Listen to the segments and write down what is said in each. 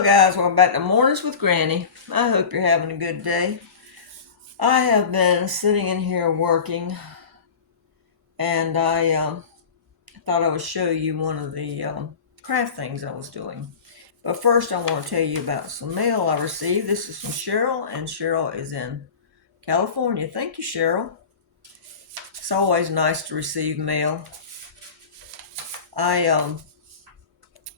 Hello guys, welcome back to Mornings with Granny. I hope you're having a good day. I have been sitting in here working, and I thought I would show you one of the craft things I was doing. But first I want to tell you about some mail I received. This is from Cheryl, and Cheryl is in California. Thank you, Cheryl. It's always nice to receive mail. I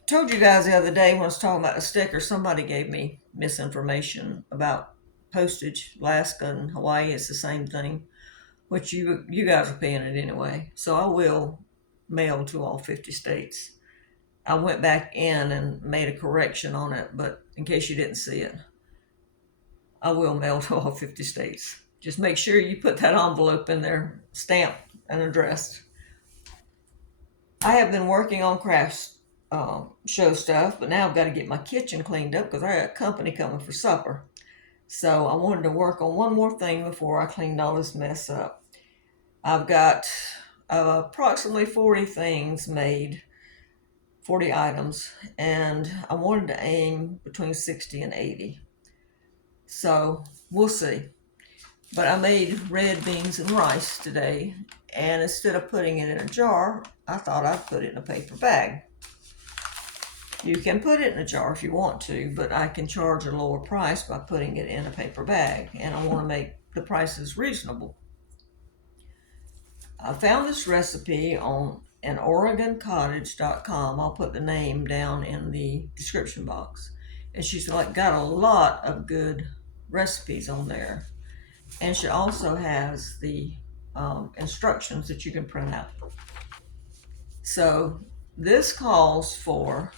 told you guys the other day when I was talking about the sticker, somebody gave me misinformation about postage. Alaska and Hawaii, it's the same thing, which you guys are paying it anyway. So I will mail to all 50 states. I went back in and made a correction on it, but in case you didn't see it, I will mail to all 50 states. Just make sure you put that envelope in there, stamped and addressed. I have been working on crafts show stuff, but now I've got to get my kitchen cleaned up because I got company coming for supper. So I wanted to work on one more thing before I cleaned all this mess up. I've got approximately 40 things made, 40 items, and I wanted to aim between 60 and 80. So we'll see. But I made red beans and rice today, and instead of putting it in a jar, I thought I'd put it in a paper bag. You can put it in a jar if you want to, but I can charge a lower price by putting it in a paper bag, and I want to make the prices reasonable. I found this recipe on an OregonCottage.com. I'll put the name down in the description box. And she's got a lot of good recipes on there. And she also has the instructions that you can print out. So this calls for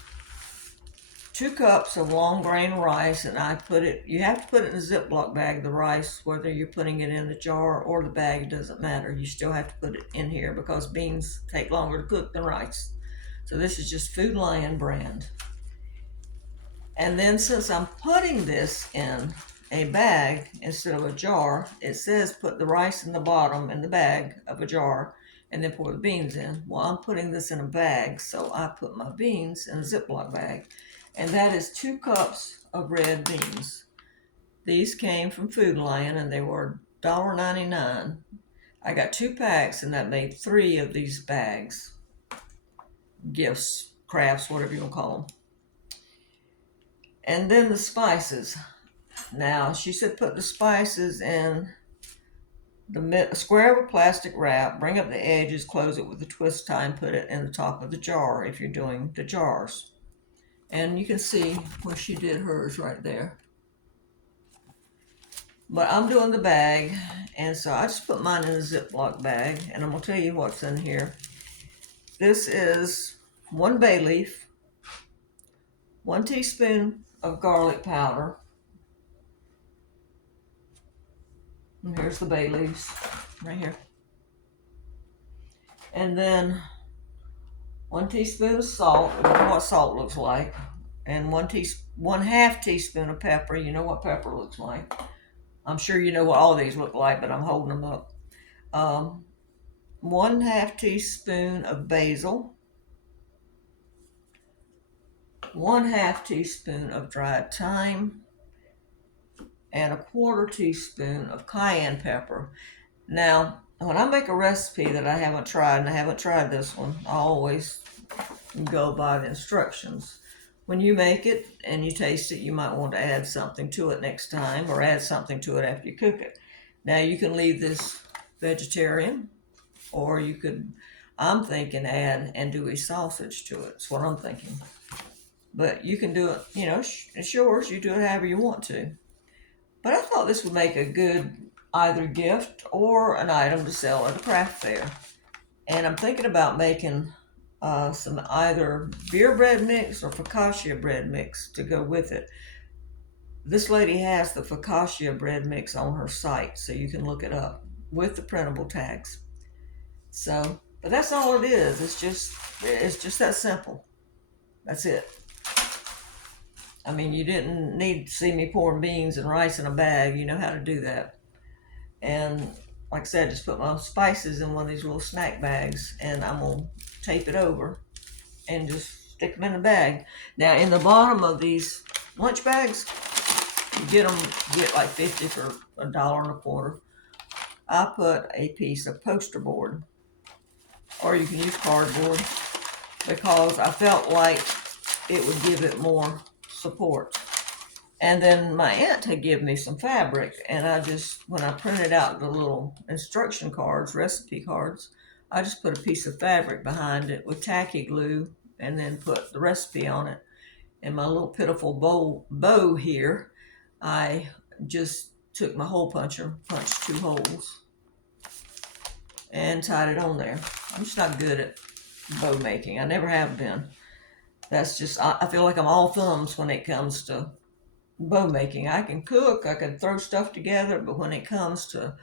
2 cups of long grain rice, and you have to put it in a Ziploc bag, the rice, whether you're putting it in the jar or the bag, it doesn't matter. You still have to put it in here because beans take longer to cook than rice. So this is just Food Lion brand. And then since I'm putting this in a bag instead of a jar, it says put the rice in the bottom in the bag of a jar and then pour the beans in. Well, I'm putting this in a bag, so I put my beans in a Ziploc bag. And that is 2 cups of red beans. These came from Food Lion and they were $1.99. I got 2 packs and that made 3 of these bags. Gifts, crafts, whatever you want to call them. And then the spices. Now, she said put the spices in a square of a plastic wrap, bring up the edges, close it with a twist tie, and put it in the top of the jar if you're doing the jars. And you can see where she did hers right there. But I'm doing the bag, and so I just put mine in a Ziploc bag, and I'm going to tell you what's in here. This is 1 bay leaf, 1 teaspoon of garlic powder. And here's the bay leaves right here. And then 1 teaspoon of salt, you know what salt looks like, and 1/2 teaspoon of pepper. You know what pepper looks like. I'm sure you know what all these look like, but I'm holding them up. 1/2 teaspoon of basil, 1/2 teaspoon of dried thyme, and 1/4 teaspoon of cayenne pepper. Now, when I make a recipe that I haven't tried, and I haven't tried this one, I always go by the instructions. When you make it and you taste it, you might want to add something to it next time, or add something to it after you cook it. Now, you can leave this vegetarian, or you could, I'm thinking, add andouille sausage to it. That's what I'm thinking. But you can do it, it's yours. You do it however you want to. But I thought this would make a good either gift or an item to sell at a craft fair. And I'm thinking about making some either beer bread mix or focaccia bread mix to go with it. This lady has the focaccia bread mix on her site, so you can look it up with the printable tags. So, but that's all it is. It's just that simple. That's it. I mean, you didn't need to see me pouring beans and rice in a bag. You know how to do that. And like I said, just put my spices in one of these little snack bags, and I'm going to tape it over and just stick them in the bag. Now, in the bottom of these lunch bags. You get them, get like 50 for $1.25. I put a piece of poster board, or you can use cardboard, because I felt like it would give it more support. And then my aunt had given me some fabric, and I just, when I printed out the little instruction cards, recipe cards, I just put a piece of fabric behind it with tacky glue and then put the recipe on it. And my little pitiful bow here, I just took my hole puncher, punched 2 holes, and tied it on there. I'm just not good at bow making. I never have been. That's just, I feel like I'm all thumbs when it comes to bow making. I can cook, I can throw stuff together, but when it comes to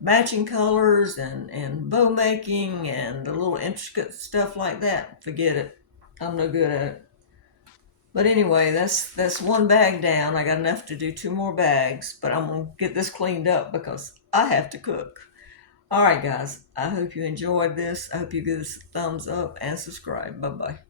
matching colors and bow making and the little intricate stuff like that, forget it. I'm no good at it. But anyway, that's one bag down. I got enough to do 2 more bags, but I'm gonna get this cleaned up because I have to cook. All right, guys. I hope you enjoyed this. I hope you give this a thumbs up and subscribe. Bye bye.